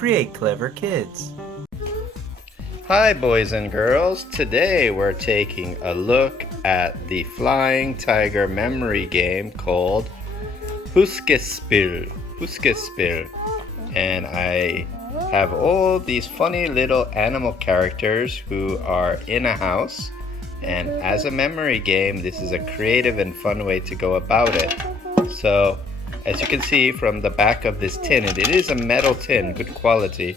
create clever kids. Hi boys and girls, today we're taking a look at the Flying Tiger memory game called Huskespil. And I have all these funny little animal characters who are in a house, and as a memory game this is a creative and fun way to go about it. So as you can see from the back of this tin, and it is a metal tin, good quality,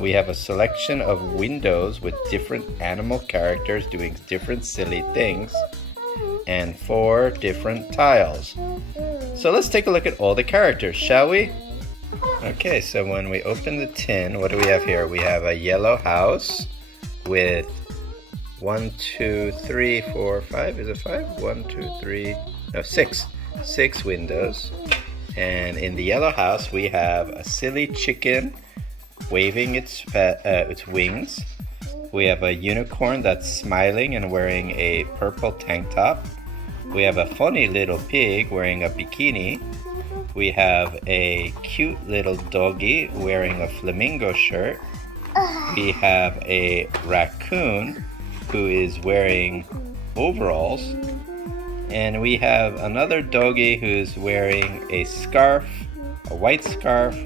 we have a selection of windows with different animal characters doing different silly things, and 4 different tiles. So let's take a look at all the characters, shall we? Okay, so when we open the tin, what do we have here? We have a yellow house with 1, 2, 3, 4, 5. Is it 5? 1, 2, 3. No, 6. 6 windows. And in the yellow house, we have a silly chicken waving its wings. We have a unicorn that's smiling and wearing a purple tank top. We have a funny little pig wearing a bikini. We have a cute little doggy wearing a flamingo shirt. We have a raccoon who is wearing overalls. And we have another doggy who's wearing a scarf, a white scarf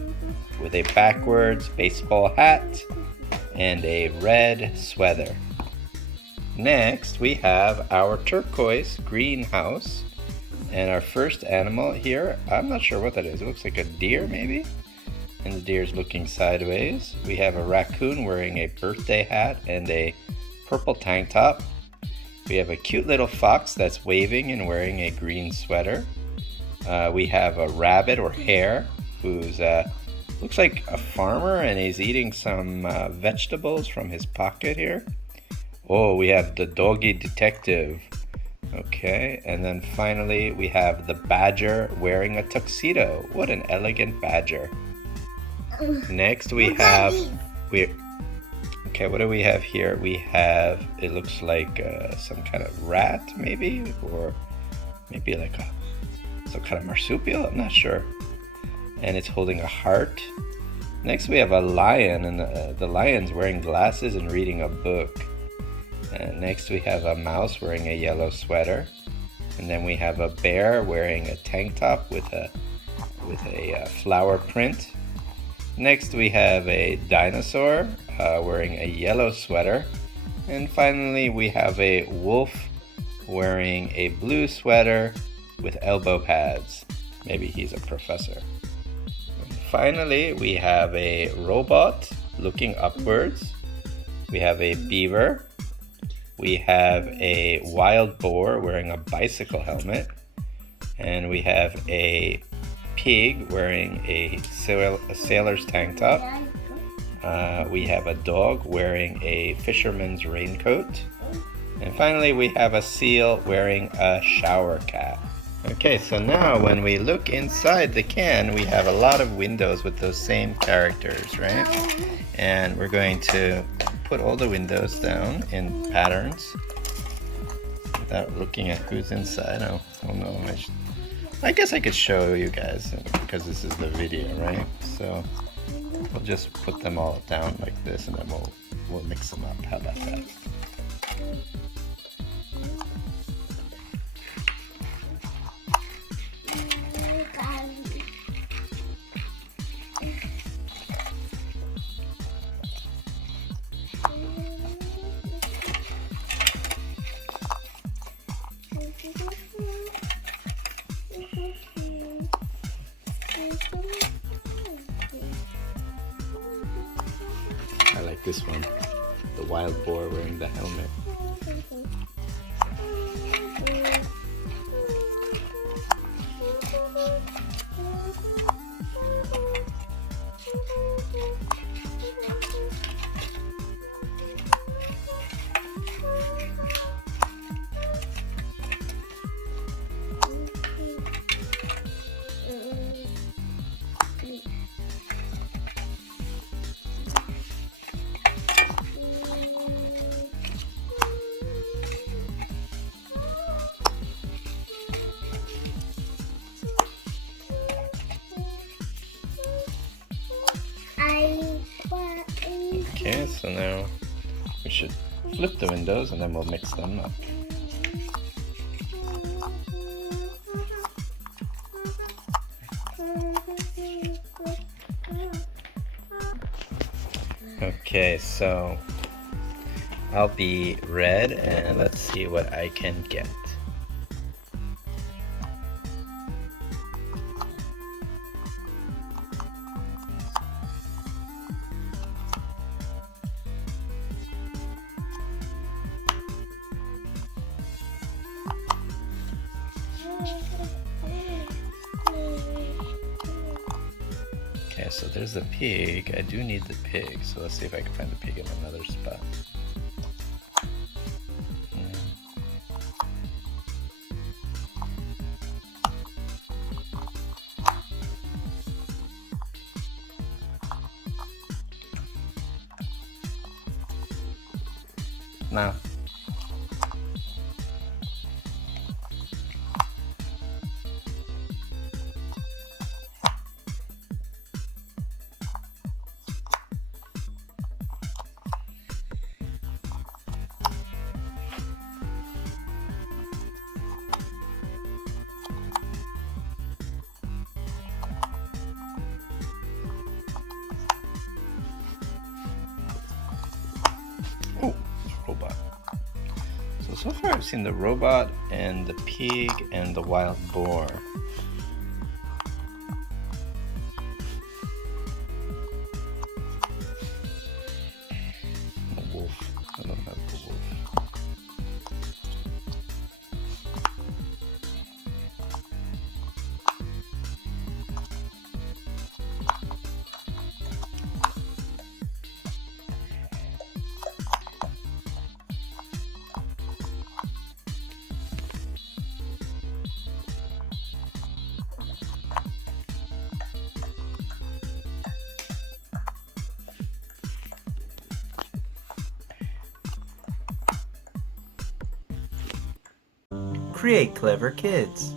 with a backwards baseball hat and a red sweater. Next, we have our turquoise green house. And our first animal here, I'm not sure what that is. It looks like a deer maybe? And the deer's looking sideways. We have a raccoon wearing a birthday hat and a purple tank top. We have a cute little fox that's waving and wearing a green sweater. We have a rabbit or hare who's looks like a farmer, and he's eating some vegetables from his pocket here. Oh, we have the doggy detective. Okay, and then finally we have the badger wearing a tuxedo. What an elegant badger. Next we have okay, what do we have here? We have, it looks like some kind of rat maybe, or maybe like some kind of marsupial, I'm not sure. And it's holding a heart. Next we have a lion, and the lion's wearing glasses and reading a book. And next we have a mouse wearing a yellow sweater. And then we have a bear wearing a tank top with a flower print. Next we have a dinosaur wearing a yellow sweater. And finally we have a wolf wearing a blue sweater with elbow pads. Maybe he's a professor. And finally we have a robot looking upwards. We have a beaver. We have a wild boar wearing a bicycle helmet. And we have a pig wearing a sailor's tank top. We have a dog wearing a fisherman's raincoat. And finally we have a seal wearing a shower cap. Okay, so now when we look inside the can, we have a lot of windows with those same characters, right? And we're going to put all the windows down in patterns without looking at who's inside. Oh no, I guess I could show you guys because this is the video, right? So we'll just put them all down like this, and then we'll mix them up. How about that? I like this one, the wild boar wearing the helmet. Okay, so now we should flip the windows and then we'll mix them up. Okay, so I'll be red and let's see what I can get. Okay, so there's the pig. I do need the pig, so let's see if I can find the pig in another spot. Now. Oh, robot. So far I've seen the robot and the pig and the wild boar. The wolf. I don't have the wolf. Create clever kids.